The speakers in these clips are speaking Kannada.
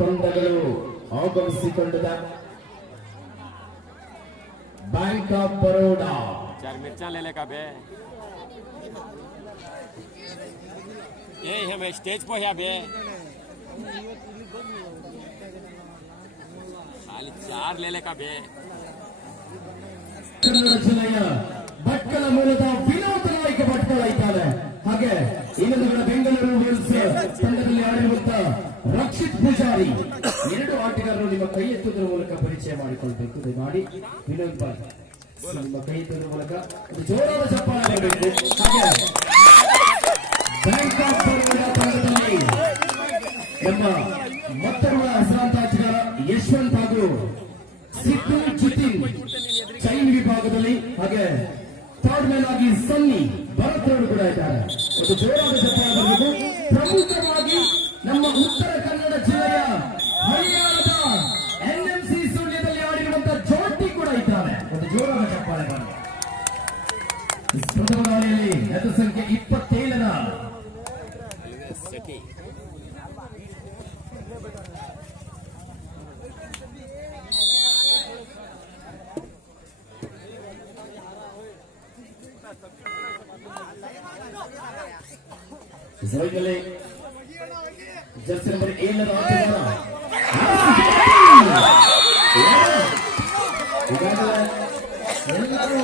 ತಂಡಗಳು ಆಗಮಿಸಿಕೊಂಡಿದ बैंक ऑफ बड़ौदा 4 मिर्चा ले ले का बे ये हम स्टेज पर है बे खाली 4 ले ले का बे ಕನ್ನಡ ಜಿಲ್ಲೆಯ ಭಟ್ಕಳ ಮೂಲದ ವಿನೋದ ನಾಯಕ ಭಟ್ಕಳ ಇದ್ದಾರೆ. ಹಾಗೆ ಇನ್ನೊಂದು ಬೆಂಗಳೂರು ಬುಲ್ಸ್ ತಂಡದಲ್ಲಿ ಆಡಿರುವಂತಹ ರಕ್ಷಿತ್ ಪೂಜಾರಿ. ಎರಡು ಆಟಗಾರರು ನಿಮ್ಮ ಕೈ ಎತ್ತುವುದರ ಮೂಲಕ ಪರಿಚಯ ಮಾಡಿಕೊಳ್ಬೇಕು. ದಯಮಾಡಿ ವಿನೋದ್ ಬಾಯ್ ನಿಮ್ಮ ಕೈ ಎತ್ತುವುದರ ಮೂಲಕ ಒಂದು ಜೋರಾದ ಚಪ್ಪಾಳೆ ಬರಬೇಕು. ಹಾಗೆ ಬ್ಯಾಂಕ್ ಆಫ್ ಬರೋಡಾ ತಂಡದಲ್ಲಿ ನಮ್ಮ ಮತ್ತೊಬ್ಬ ಹೆಸರಾಂತ ಆಟಗಾರ ಯಶವಂತ್ ಹಾಗೂ ಸಿದ್ದು ಜಿತಿನ್ ಚೈನ್ ವಿಭಾಗದಲ್ಲಿ, ಹಾಗೆ ಥರ್ಡ್ ಮ್ಯಾನ್ ಆಗಿ ಸನ್ನಿ ಭರತ್ ಅವರು ಕೂಡ ಇದ್ದಾರೆ. ಒಂದು ಜೋರಾದ ಚಪ್ಪಾಳೆ ಬರಬೇಕು. ಪ್ರಮುಖವಾಗಿ ನಮ್ಮ ಉತ್ತರ ಕನ್ನಡ ಜಿಲ್ಲೆಯ ಹರಿಯಾಣದ ಎನ್ಎಂಸಿ ಸುಳ್ಯದಲ್ಲಿ ಆಡಿರುವಂತಹ ಜೋಟಿ ಕೂಡ ಇದ್ದಾರೆ. ಒಂದು ಜೋರಾದ ಚಪ್ಪಾಳೆ ಬರಬೇಕು. ಪ್ರಥಮ ದಾಳಿಯಲ್ಲಿ ಎತ್ತ ಸಂಖ್ಯೆ 27ರ ಜರ್ಸಿ ನಂಬರ್ 7ರ ಆಟಗಾರ ಎಲ್ಲರೂ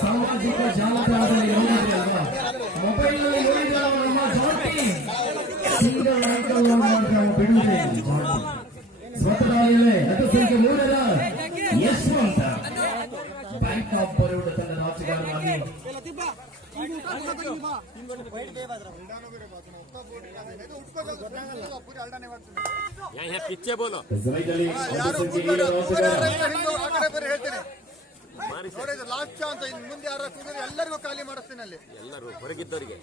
ಸಾಮಾಜಿಕ ಜಾಲತಾಣದಲ್ಲಿ ನೋಡಿದ್ರೆ ಅಲ್ವಾ, ಮೊಬೈಲ್ ನಲ್ಲಿ ನೋಡಿದ್ರೆ ನಮ್ಮ ಜಾಟಿ ಸಿಂಗಲ್ ಅಂಕಲ್ ಬಿಡುವುದೇ. ಸ್ವತಃ ಅದು ಸಂಖ್ಯೆ 3ರ ಯಶವಂತ ಬ್ಯಾಂಕ್ ಆಫ್ ಬರೋಡಾ ತಂಡದ ಆಟಗಾರರಾಗಿ यहाँ पीछे बोलो ಲಾಸ್ಟ್ ಚಾನ್ಸ್. ಇನ್ನು ಮುಂದೆ ಯಾರು ಕೂಗಿದ್ರೆ ಎಲ್ಲರಿಗೂ ಖಾಲಿ ಮಾಡಿಸ್ತೀನಿ. ಅಲ್ಲಿ ಎಲ್ಲರೂ ಹೊರಗಿದ್ದವರಿಗೆ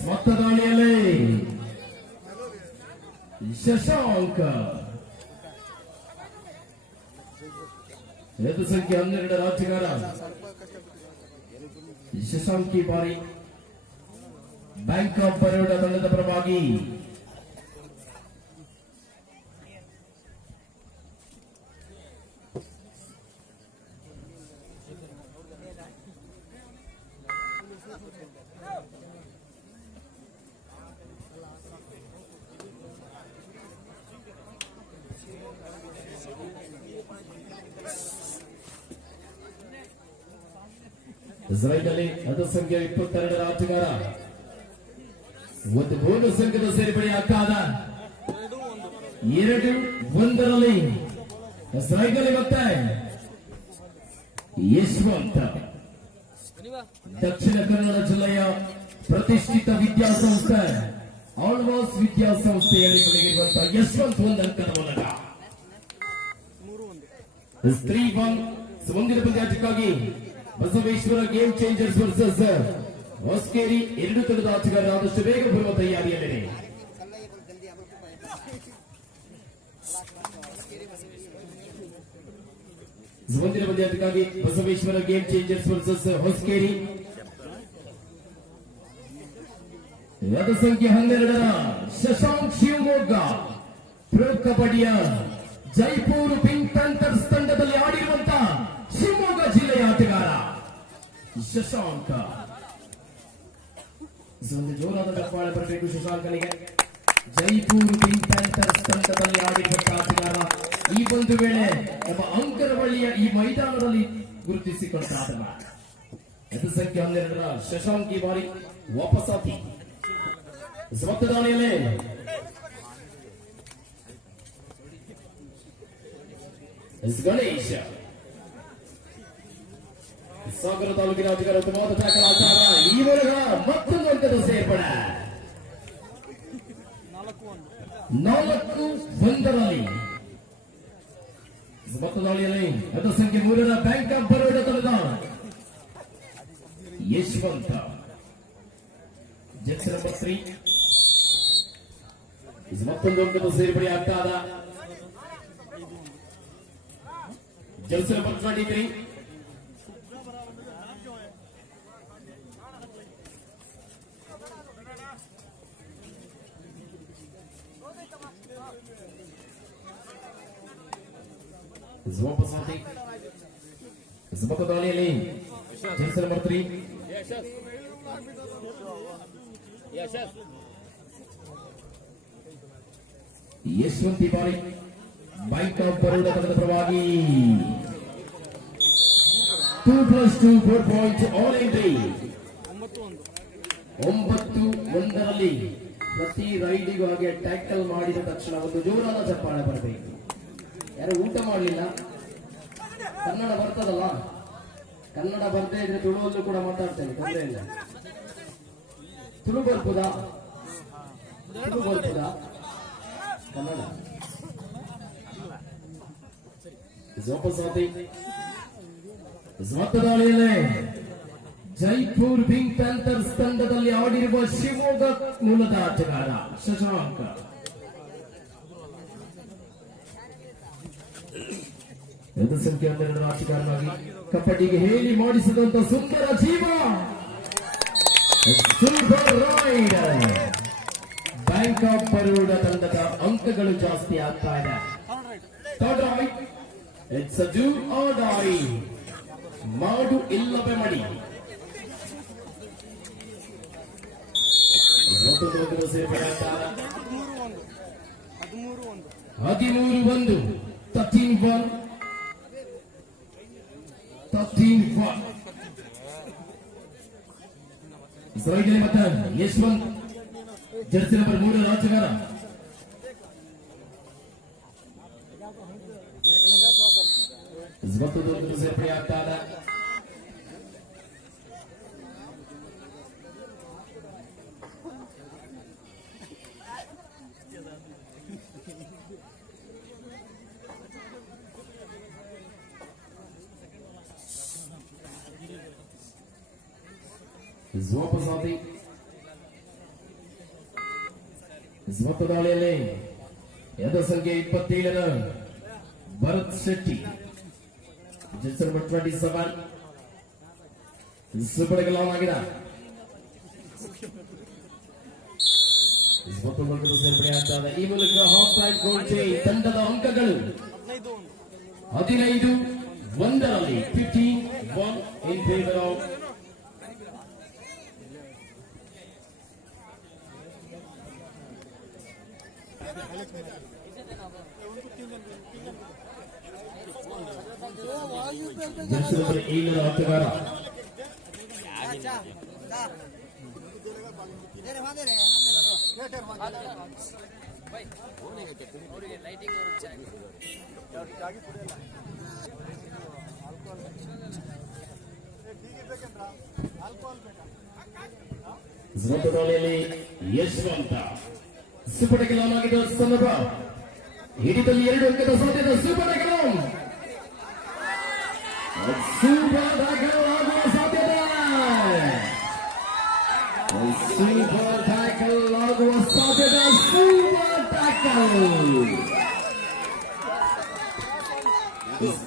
ಸ್ವಂತ ದಾಳಿಯಲ್ಲಿ ಶಶಾಂಕ ಎದ್ದು ಸಂಖ್ಯೆ 12ರ ಆಟಗಾರ ಶಶಾಂಕ್ ಈ ಬಾರಿ ಬ್ಯಾಂಕ್ ಆಫ್ ಬರೋಡಾ ತಂಡದ ಪರವಾಗಿ ಇಸ್ರಾಯೇಲ್ ಅದು ಸಂಖ್ಯೆ 22ರ ಆಟಗಾರ ಒಂದು ಬೋನಸ್ ಅಂಕದ ಸೇರ್ಪಡೆ ಆಗ್ತಾದ 2-1ರಲ್ಲಿ ಇಸ್ರಾಯೇಲ್ ಮತ್ತೆ ಯಶವಂತ. ದಕ್ಷಿಣ ಕನ್ನಡ ಜಿಲ್ಲೆಯ ಪ್ರತಿಷ್ಠಿತ ವಿದ್ಯಾಸಂಸ್ಥೆ ಆಳ್ವಾಸ್ ವಿದ್ಯಾಸಂಸ್ಥೆಯಲ್ಲಿ ಪಡೆದಿರುವಂತಹ ಯಶವಂತ್ 1 ಅಂಕದ ಮೂಲಕ 3-1 ಮುಂದಿನ ಪಂದ್ಯಾಟಕ್ಕಾಗಿ Basaveshwara game changers versus Hosakeri ಎರಡು ತಂಡದ ಆಟಗಾರರು ಆದಷ್ಟು ಬೇಗ ಬರುವ ತಯಾರಿಯಲ್ಲಿದೆ. ಮುಂದಿನ ಪಂದ್ಯಾಟಕ್ಕಾಗಿ Basaveshwara game changers versus Hosakeri ಎಡ ಸಂಖ್ಯೆ 12ರ ಶಶಾಂಕ್ ಶಿವಮೊಗ್ಗ ಪ್ರೊ ಕಬಡ್ಡಿಯ ಜೈಪುರ್ ಪಿಂಕ್ ಪ್ಯಾಂಥರ್ಸ್ ತಂಡದಲ್ಲಿ ಆಡಿರುವಂತಹ ಶಿವಮೊಗ್ಗ ಜಿಲ್ಲೆಯ ಆಟಗಾರ ಶಶಾಂಕ. ಒಂದು ಜೋರಾದ ಚಪ್ಪಾಳೆ ಬರಬೇಕು ಶಶಾಂಕನಿಗೆ. ಜೈಪುರ್ ಪಿಂಕ್ ಪ್ಯಾಂಥರ್ಸ್ ತಂಡದಲ್ಲಿ ಆಡಿರುವಂತಹ ಆಟಗಾರ ಈ ಒಂದು ವೇಳೆ ನಮ್ಮ ಅಂಕರವಳ್ಳಿಯ ಈ ಮೈದಾನದಲ್ಲಿ ಗುರುತಿಸಿಕೊಂಡ ಆಟಗಾರ. ಎದು ಸಂಖ್ಯೆ 12ರ ಶಶಾಂಕ್ ಈ ಬಾರಿ ವಾಪಸಾತಿ ಸ್ವಂತ ದಾಳಿಯಲ್ಲೇ ಗಣೇಶ ಸಾಗರ ತಾಲೂಕಿನ ಆಟಗಾರ ಉತ್ತಮವಾದ ಟ್ಯಾಕಲ್ ಆಚಾರ ಈವರೆಗ ಮತ್ತೊಂದು ಅಂಕದ ಸೇರ್ಪಡೆ 4-1ರಲ್ಲಿ ಸ್ವಂತ ದಾಳಿಯಲ್ಲಿ ಎದು ಸಂಖ್ಯೆ 3ರ ಬ್ಯಾಂಕ್ ಆಫ್ ಬರೋಡಾ ತಂಡದ ಯಶವಂತ ಜೆಕ್ಸ್ ನಂಬರ್ 3 ಮತ್ತೊಂದು ಅಂಕದ ಸೇರ್ಪಡೆ ಆಗ್ತಾದ ಜರ್ಸಿ ನಂಬರ್ 23 ವಾಪಸ್ ಆಗಿ ದಾಳಿಯಲ್ಲಿ Jersey number 3 Yashwant Tiwari bank of Baroda ತಂಡದ ಪರವಾಗಿ 2+2 4 ಪಾಯಿಂಟ್ ಆಲ್ ಎಂಟ್ರಿ 9-1 ಪ್ರತಿ ರೈಡಿಗೂ ಹಾಗೆ ಟ್ಯಾಕಲ್ ಮಾಡಿದ ತಕ್ಷಣ ಒಂದು ಜೋರಾದ ಚಪ್ಪಾಳೆ ಬರಬೇಕು. ಯಾರು ಊಟ ಮಾಡಲಿಲ್ಲ, ಕನ್ನಡ ಬರ್ತದಲ್ಲ, ಕನ್ನಡ ಬರ್ತಾ ಇದ್ರೆ ತುಳುವಲ್ಲೂ ಕೂಡ ಮಾತಾಡ್ತೇನೆ, ತೊಂದರೆ ಇಲ್ಲ. ತುಳು ಬರ್ಬೋದಾ ಕನ್ನಡ ದಾಳಿಯಲ್ಲೇ ಜೈಪುರ್ ಪಿಂಕ್ ಪ್ಯಾಂಥರ್ಸ್ ತಂಡದಲ್ಲಿ ಆಡಿರುವ ಶಿವಮೊಗ್ಗ ಮೂಲದ ಆಟಗಾರ ಶಶಾಂಕ. ಸಂಖ್ಯೆ 12 ಆಟಗಾರನಾಗಿ ಕಬಡ್ಡಿಗೆ ಹೇಳಿ ಮಾಡಿಸಿದಂತ ಸುಂದರ ಜೀವ super raider. Bank of Baroda ತಂಡದ ಅಂಕಗಳು ಜಾಸ್ತಿ ಆಗ್ತಾ ಇದೆ. It's a do or die, ಮಾಡು ಇಲ್ಲವೇ ಮಡಿ. ಸೇರ್ಪಡೆಯಾಗ್ತಾರೆ 13-1 ಸರೈಗಲಿ ಮತ ಯಶವಂತ್ ಜರ್ಸಿ ನಂಬರ್ 3 ಆಟಗಾರ. ಸೇರ್ಪಡೆಯಾಗ್ತಾರೆ ವಾಪಸ್ ಆದಿ ದಾಳಿಯಲ್ಲಿ ಎದ ಸಂಖ್ಯೆ 27 ಭರತ್ ಶೆಟ್ಟಿ ಜರ್ಸಿ ನಂಬರ್ 27 ಸುಪಡೆಗಲಾಗಿದೆ. ಸೇರ್ಪಡೆಯಾಗ್ತದೆ. ಈ ಮೂಲಕ ಹಾಫ್ ಟೈಮ್ ಗೋಲ್ ಚೇಂಜ್. ತಂಡದ ಅಂಕಗಳು 15-1 15-1 in favour of Jersey number 7 ಆಟಗಾರ. ದಾಳಿಯಲ್ಲಿ ಯಶವಂತ ಸುಪಟಕಲಾಗಿದ್ದ ಸಂದರ್ಭ ಹಿಡಿತಲ್ಲಿ 2 ಅಂಕದ ಸಾಧ್ಯತೆ. ಸುಪಟಕಲಾಂ ಸೂಪರ್ ಟ್ಯಾಕಲ್ ಆಗುವ ಸಾಧ್ಯತೆ. ಸೂಪರ್ ಟ್ಯಾಕಲ್ ಆಗುವ ಸಾಧ್ಯತೆ. Super tackle.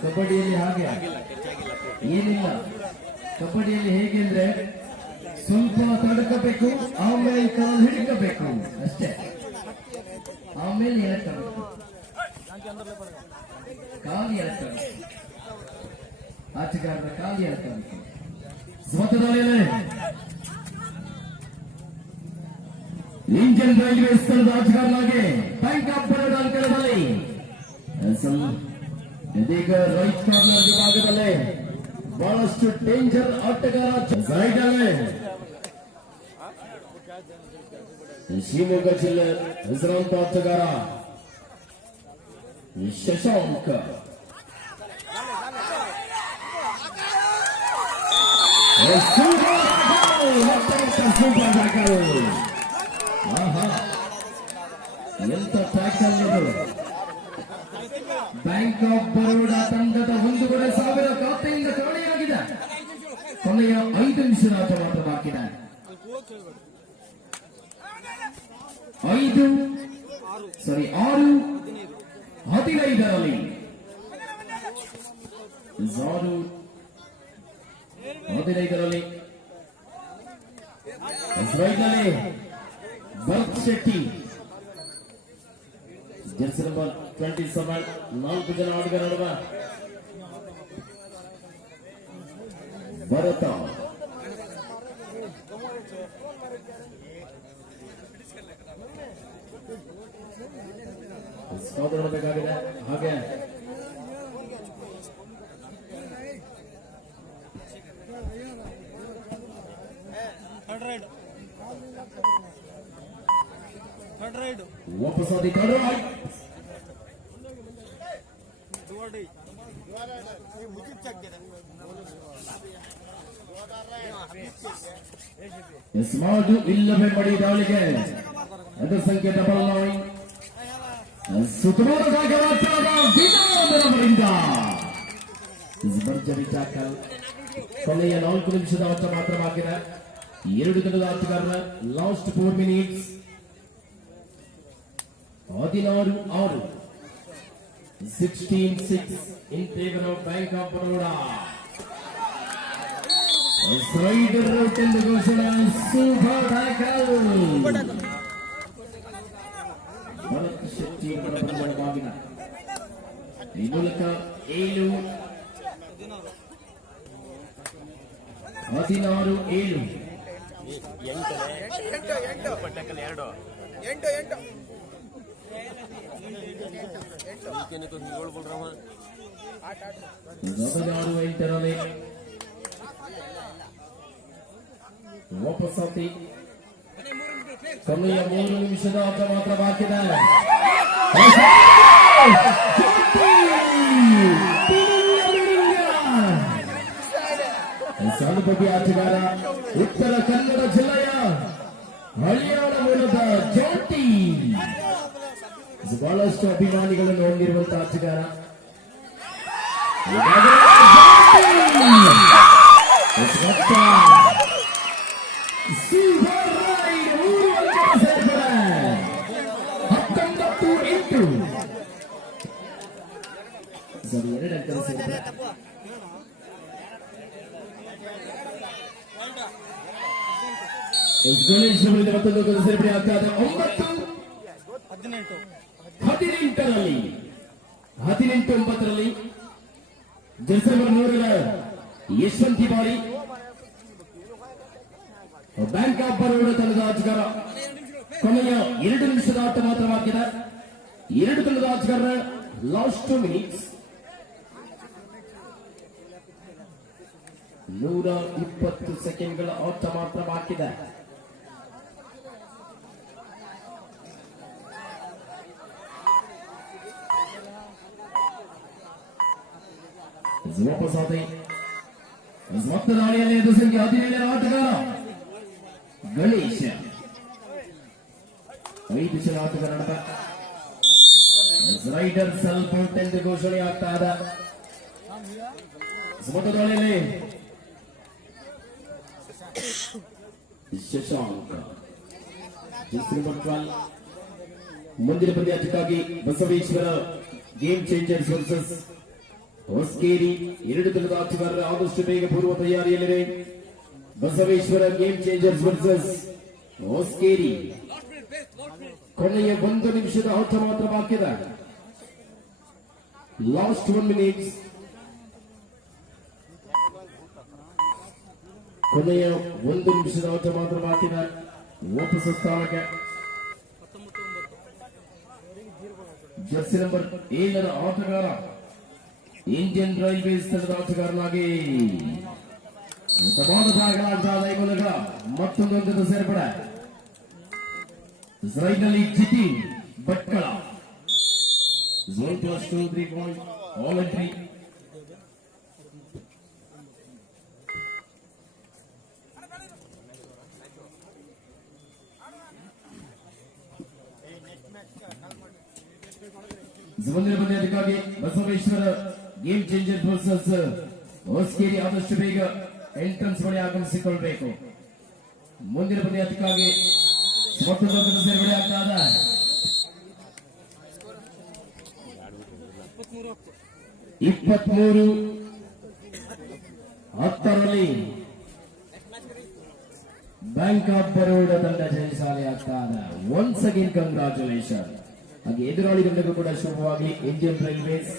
ಕಬಡ್ಡಿಯಲ್ಲಿ ಹಾಗೆ ಏನಿಲ್ಲ. ಕಬಡ್ಡಿಯಲ್ಲಿ ಹೇಗೆ ಅಂದ್ರೆ ಸ್ವಲ್ಪ ತಡ್ಕಬೇಕು, ಆಮೇಲೆ ಕಾಲು ಹಿಡ್ಕಬೇಕು ಅಷ್ಟೇ, ಆಮೇಲೆ ಎಳಕಬೇಕು, ಕಾಲು ಎಳಕಬೇಕು, ಆಟಗಾರರ ಕಾಲು ಎಳಕಬೇಕು. ಸ್ವತಃ ಇಂಡಿಯನ್ ರೈಲ್ವೇಸ್ ತಂಡದ ಆಟಗಾರನಾಗಿ ಬ್ಯಾಂಕ್ ಆಫ್ ಬರೋಡಾ ಅಂಕಣದಲ್ಲಿ ಇದೀಗ ರೈಟ್ ಕಾರ್ನರ್ ವಿಭಾಗದಲ್ಲಿ ಬಹಳಷ್ಟು ಡೇಂಜರ್ ಆಟಗಾರ ಶಿವಮೊಗ್ಗ ಜಿಲ್ಲೆ ಹೆಸರಾಂತ ಆಟಗಾರ ಶಶಾಂಕ. ಎಂತ ಟ್ಯಾಕಲ್ ಇದು. ಬ್ಯಾಂಕ್ ಆಫ್ ಬರೋಡಾ ತಂಡದ 1,000 ಖಾತೆಯಿಂದ ಕಾಣೆಯಾಗಿದೆ. ಕೊನೆಯ 5 ನಿಮಿಷದ ಆಟ ಮಾತ್ರ ಬಾಕಿ ಇದೆ. 6-15 6 15ರಲ್ಲಿ ರೈಟ್ನಲ್ಲಿ ಭರತ್ ಶೆಟ್ಟಿ ಜರ್ಸಿ ನಂಬರ್ 27 4 ಜನ ಆಟಗಾರ ನಡುವೆ ಭರತ ಸ್ಕಾಟ್ ನೋಡಬೇಕಾಗಿದೆ. ಹಾಗೆ ವಾಪಸ್ಸಾದಿ ಥರ್ಡ್ ರೈಡ್ ಸ್ಮಾರ್ಟ್ ಇಲ್ಲವೇ ಮಡಿ ದಾಳಿಗೆ ಅದರ ಸಂಖ್ಯೆ 99 ಸುತ್ತಮುತ್ತ ವಿನೋದರವರಿಂದ ಭರ್ಜರಿ ಟ್ಯಾಕಲ್. ಕೊನೆಯ 4 ನಿಮಿಷದ ಆಟ ಮಾತ್ರವಾಗಿದೆ. 2 ತಂಡದ ಆಟಗಾರರ last 4 minutes. 16-6 16-6 in favor of Bank of Baroda. Strider route in the Goshen super tackle. Bharath Shetty ಭಾಗಿನ ಈ ಮೂಲಕ 7 16-7 8ರಲ್ಲಿ ವಾಪಸ್ಸಾತಿ. ಕೊನೆಯ 3 ನಿಮಿಷದ ಆಟ ಮಾತ್ರ ಬಾಕಿ ಇದೆ. ಸಾನುಭವಿ ಆಟಗಾರ ಉತ್ತರ ಕನ್ನಡ ಜಿಲ್ಲೆಯ ಹಳಿಯಾಳ ಮೂಲದ ಜ್ಯೋತಿ. ಬಹಳಷ್ಟು ಅಭಿಮಾನಿಗಳನ್ನು ಹೊಂದಿರುವಂತಹ ಆಟಗಾರ. ಸರಿ 2 ಅಂಕ ಸೇರಿದೆ. ಗಣೇಶ್ ಅವರಿಂದ ಮತ್ತೊಂದು ಸೇರ್ಪಡೆ ಆಗ್ತಾ ಇದೆ. 9-18ರಲ್ಲಿ 18-9ರಲ್ಲಿ ಜರ್ಸಿ ನಂಬರ್ 100ರ ಯಶವಂತ್ ತಿವಾರಿ ಬ್ಯಾಂಕ್ ಆಫ್ ಬರೋಡ ತಂಡದ ಆಟಗಾರ. ಕೊನೆಯ 2 ನಿಮಿಷದ ಆಟ ಮಾತ್ರವಾಗಿದೆ. 2 ತಂಡದ ಆಟಗಾರರ ಲಾಸ್ಟ್ 2 ಮಿನಿಟ್ಸ್. 120 ಸೆಕೆಂಡ್ಗಳ ಆಟ ಮಾತ್ರ ಬಾಕಿದೆ. ವಾಪಸ್ಸಾದಿ ಮೊತ್ತ ದಾಳಿಯಲ್ಲಿ ಎದು ಸಂಖ್ಯೆ 17ರ ಆಟಗಾರ ಗಣೇಶ. 5 ಜನ ಆಟಗಾರ ನಡುವೆ ರೈಡರ್ ಸ್ವಲ್ಪ ಎಂದು ಘೋಷಣೆ ಆಗ್ತಾ ಇದೆ. ಮೊತ್ತ ದಾಳಿಯಲ್ಲಿ ಶಶಾಂಕ್ ಜರ್ಸಿ ನಂಬರ್ 12. ಮುಂದಿನ ಪಂದ್ಯಾಟಕ್ಕಾಗಿ Basaveshwara game changers versus Hosakeri. 2 ತಂಡದ ಆಟಗಾರರ ಆದಷ್ಟು ಬೇಗ ಪೂರ್ವ ತಯಾರಿಯಲ್ಲಿದೆ. Basaveshwara game changers versus Hosakeri. ಕೊನೆಯ 1 ನಿಮಿಷದ ಆಟ ಮಾತ್ರ ಬಾಕಿದೆ. Last 1 minutes. ಕೊನೆಯ 1 ನಿಮಿಷದ ಆಟ ಮಾತ್ರ ಬಾಕಿದೆ. ವಾಪಸ್ ಸ್ಥಾನಕ್ಕೆ ಜರ್ಸಿ ನಂಬರ್ 7ರ ಆಟಗಾರ ಇಂಡಿಯನ್ ರೈಲ್ವೇಸ್ ತಂಡದ ಆಟಗಾರನಾಗಿ ಭಾಗಗಳಾಗ್ತಾ ಈ ಮೂಲಕ ಮತ್ತೊಂದು ಹಂತದ ಸೇರ್ಪಡೆ. ರೈಡ್ನಲ್ಲಿ Jithin Bhatkal. Zone +2 3 point all entry. ಮುಂದಿನ ಪಂದ್ಯಕ್ಕಾಗಿ Basaveshwara game changer versus Hosakeri ಆದಷ್ಟು ಬೇಗ ಎಂಟ್ರೆನ್ಸ್ ಬಳಿ ಆಗಮಿಸಿಕೊಳ್ಳಬೇಕು. ಮುಂದಿನ ಪಂದ್ಯಕ್ಕಾಗಿ ಮತ್ತೊಂದು ಸೇರ್ಪಡೆ ಆಗ್ತಾ ಇದೆ. 23 10ರಲ್ಲಿ ಬ್ಯಾಂಕ್ ಆಫ್ ಬರೋಡಾ ತಂಡ ಜಯಶಾಲಿ ಆಗ್ತಾನೆ. Once again congratulation. ಹಾಗೆ ಎದುರಾಳಿ ತಂಡಕ್ಕೂ ಕೂಡ ಶುಭವಾಗಲಿ. Indian railways